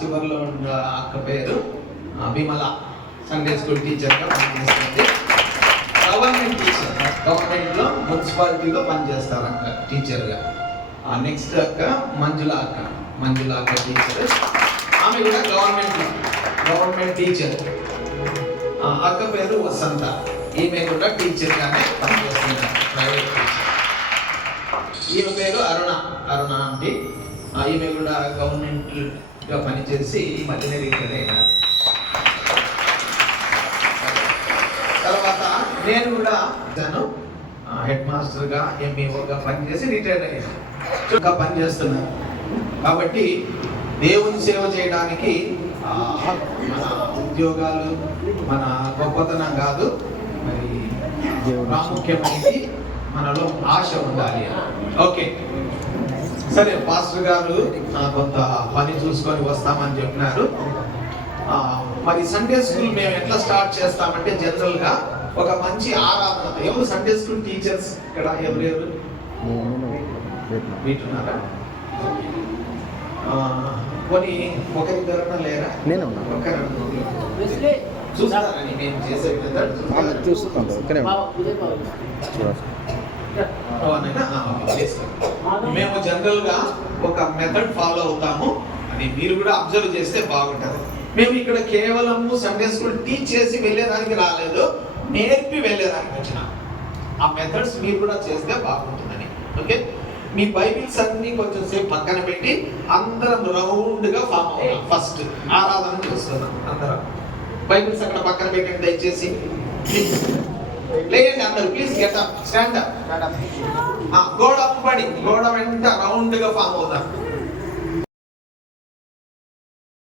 చివరిలో ఉన్న అక్క పేరు విమల, సండే స్కూల్ టీచర్గా పనిచేస్తుంది. గవర్నమెంట్ టీచర్, గవర్నమెంట్లో మున్సిపాలిటీలో పనిచేస్తారు అక్క టీచర్గా. నెక్స్ట్ అక్క మంజుల అక్క టీచర్, ఆమె కూడా గవర్నమెంట్ టీచర్. అక్క పేరు వసంత, ఈమె కూడా టీచర్గానే పనిచేస్తున్నారు, ప్రైవేట్ టీచర్. ఈమె పేరు అరుణ అంటే ఈమె కూడా గవర్నమెంట్గా పనిచేసి ఈ మధ్యనే రిటైర్ అయినారు. తర్వాత నేను కూడా హెడ్ మాస్టర్గా ఎంఈఓగా పనిచేసి రిటైర్ అయ్యాను, ఇంకా పనిచేస్తున్నాను. కాబట్టి దేవుని సేవ చేయడానికి మన ఉద్యోగాలు మన గొప్పతనం కాదు, మరి ప్రాముఖ్యమైనది మనలో ఆశ ఉండాలి. ఓకే, సరే, పాస్టర్ గారు కొంత పని చూసుకొని వస్తామని చెప్పినారు. మరి సండే స్కూల్ మేము ఎట్లా స్టార్ట్ చేస్తామంటే జనరల్గా ఒక మంచి ఆరాధన. ఎవరు సండే స్కూల్ టీచర్స్ ఇక్కడ? ఎవరెవరు మీటున్నారా? కొన్ని ఒకరిద్దరన్నా లేరా? చూస్తారని మేము చేసే మేము జనరల్ గా ఒక మెథడ్ ఫాలో అవుతాము అని మీరు కూడా అబ్జర్వ్ చేస్తే బాగుంటది. మేము ఇక్కడ కేవలము సండే స్కూల్ టీచ్ చేసి వెళ్ళేదానికి రాలేదు, నేర్పి వెళ్ళేదానికి వచ్చినాం. ఆ మెథడ్స్ మీరు కూడా చేస్తే బాగుంటుందని. ఓకే, మీ బైబిల్స్ అన్ని కొంచెం సేపు పక్కన పెట్టి అందరం రౌండ్ గా ఫామ్ అవుతాం. ఫస్ట్ ఆరాధన చూస్తున్నాం. అందరం బైబిల్స్ అక్కడ పక్కన పెట్టండి దయచేసి. లేదండి అందరు, please get up, stand up. గోడ వెంట రౌండ్ గా ఫామ్ అవుతాం.